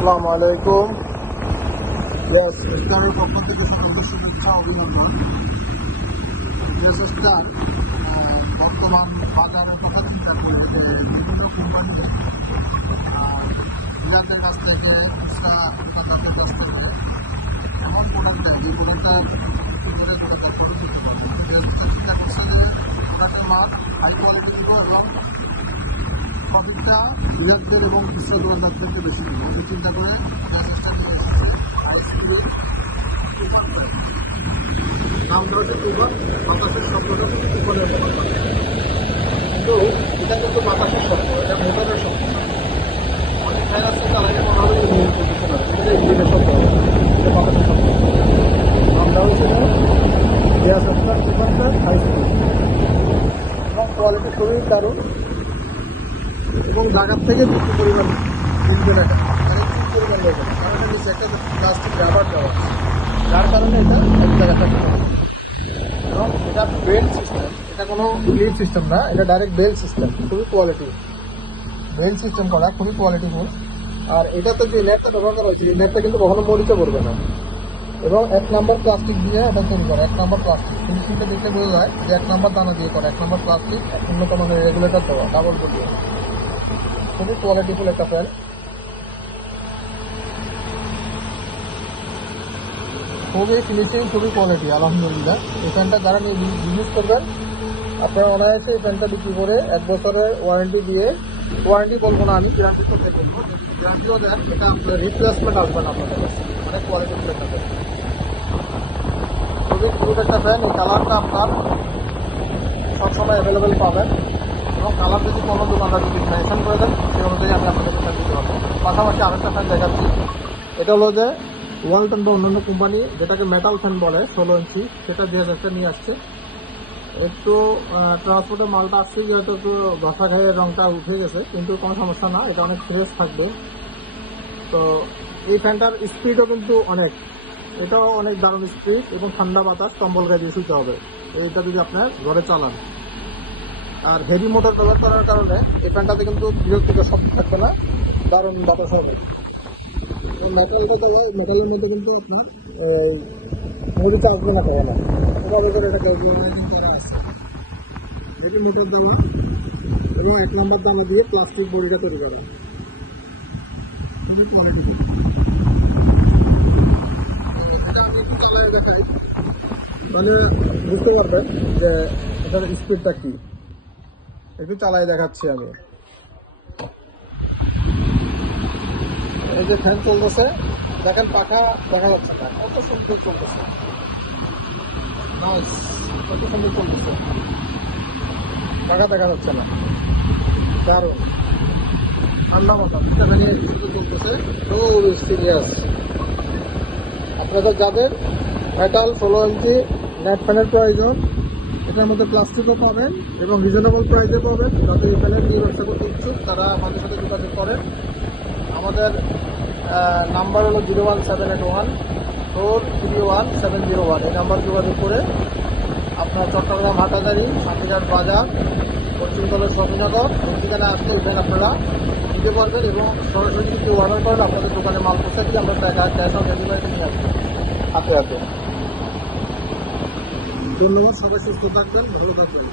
আসসালামু আলাইকুম। ইয়েস, স্টারের পক্ষ থেকে সকলকে শুভেচ্ছা অভিনন্দন। ইয়েস স্টার বর্তমান বাজারের কথা চিন্তা করে বিভিন্ন কোম্পানিতে ডিলারদের কাছ থেকে তাদের কাছ থেকে এমন প্রোডাক্ট দেয় যে প্রোডাক্টটা চিন্তা করছে যে প্রোডাক্টের মান হাই কোয়ালিটি দিব এবং প্রফিটটা ডিলারদের এবং খুচরা দোকানদারদেরকে বেশি দেবো আমি চিন্তা করে নামটা হচ্ছে কুপার। বাতাসের শব্দটা কুপারের মতো, কিন্তু এটা কিন্তু বাতাসের শব্দ, এটা মোটরের শব্দ। অনেক ফ্যান আছে চালাইলে মনে হবে ইঞ্জিনের পজিশন আছে, এটা ইঞ্জিনের শব্দ, এটা বাতাসের শব্দ। নামটা হচ্ছে গ্যাস আপনার কুপারটা হাই স্পিড এবং কোয়ালিটি খুবই দারুণ এবং জায়গার থেকে কিছু পরিমাণ কিনবে না, কিছু পরিমাণ নেবে না, কারণ এটা নিচে একটা প্লাস্টিক রাবার দেওয়া আছে, যার কারণে এটা এক জায়গা থাকে এবং এটা বেল্ট সিস্টেম, এটা কোনো ক্লিপ সিস্টেম না, এটা ডাইরেক্ট বেল্ট সিস্টেম, খুবই কোয়ালিটি বেল্ট সিস্টেম করা, খুবই কোয়ালিটিফুল। আর এটাতে যে নেটটা ব্যবহার করা হয়েছে এই নেটটা কিন্তু কখনো মরিচা পড়বে না এবং 1 নম্বর প্লাস্টিক দিয়ে এটা তৈরি করে। 1 নম্বর প্লাস্টিক ফিনিশিংটা দেখতে বোঝা যায় যে 1 নম্বর দানা দিয়ে করে। 1 নম্বর প্লাস্টিক, উন্নত মানের রেগুলেটর দেওয়া, ডাবল বোর্ড দিয়ে, খুবই কোয়ালিটিফুল একটা ফ্যান। খুবই ফিনিশিং, খুবই কোয়ালিটি, আলহামদুলিল্লাহ। এই ফ্যানটা যারা বিজনেস করবেন আপনারা অনায়াসে এই ফ্যানটা বিক্রি করে 1 বছরের ওয়ারেন্টি দিয়ে, ওয়ারেন্টি বলবো না, আমি গ্যারান্টি করতে বলবো, গ্যারান্টিও দেন, এটা আপনার রিপ্লেসমেন্ট আসবে না আপনাদের কাছে, অনেক কোয়ালিটিফুল একটা ফ্যান, খুবই কিউট একটা ফ্যান। এই কালারটা আপনার সবসময় অ্যাভেলেবেল পাবেন এবং কালার যদি কোনো দোকানদার যদি মেনশন করে দেন সেই অনুযায়ী আমি আপনাদেরকে ফ্যান দিতে পারবো। পাশাপাশি আরেকটা ফ্যান দেখাচ্ছি, এটা হলো যে ওয়ালটন বা অন্যান্য কোম্পানি যেটাকে মেটাল ফ্যান বলে 16 ইঞ্চি, সেটা একটা নিয়ে আসছে। একটু ট্রান্সপোর্টের মালটা আসছে যেহেতু একটু ঘষা খাইয়ে রঙটা উঠে গেছে, কিন্তু কোনো সমস্যা না, এটা অনেক ফ্রেশ থাকবে। তো এই ফ্যানটার স্পিডও কিন্তু অনেক, এটাও অনেক দারুণ স্পিড এবং ঠান্ডা বাতাস কম্বল গায়ে দিয়ে শুতে হবে এইটা যদি আপনার ঘরে চালান। আর হেভি মোটর ব্যবহার করার কারণে এই ফ্যানটাতে কিন্তু বিরক্তিকর শব্দ থাকবে না, দারুণ বাতাস হবে। মেটালটা দেওয়া, মেটালের মধ্যে কিন্তু আপনার মরিচা আসবে না, কখনো ওভাবে করে এটাকে অর্গানাইজিং করা আছে। হেভি মোটর দেওয়া এবং 1 নম্বর দানা দিয়ে প্লাস্টিক বডিটা তৈরি করা, খুবই কোয়ালিটি। দেখাই তাহলে বুঝতে পারবেন যে এটার স্পিডটা কি, একটু চালাই দেখাচ্ছি আমি। এই যে ফ্যান চলতেছে, দেখেন পাখা দেখা যাচ্ছে না, কত সুন্দর চলতেছে, কত সুন্দর চলতেছে, পাখা দেখা যাচ্ছে না, দারুণ ঠান্ডা বাতাস চলতেছে, খুবই সিরিয়াস। আপনাদের যাদের মেটাল 16 ইঞ্চি নেট ফ্যানের প্রয়োজন, এটার মধ্যে প্লাস্টিকও পাবেন এবং রিজনেবল প্রাইসে পাবেন, যাদের এই ফ্যানের নিয়ে ব্যবসা করতে ইচ্ছুক তারা আমাদের সাথে যোগাযোগ করেন। আমাদের নাম্বার হলো 01781431701, এই নাম্বার যোগাযোগ করে আপনার চট্টগ্রাম হাটাদারি শান্তিঘাট বাজার পশ্চিম কলেজ শপিনগর এই ঠিকানা আসতে ইভেন আপনারা দিতে পারবেন এবং সরাসরি যদি অর্ডার করেন আপনাদের দোকানে মাল পৌঁছে দিয়ে আমরা ক্যাশ অন ডেলিভারি নিয়ে আসবো হাতে হাতে। ধন্যবাদ, সবাই সুস্থ থাকবেন, ভালো থাকবেন।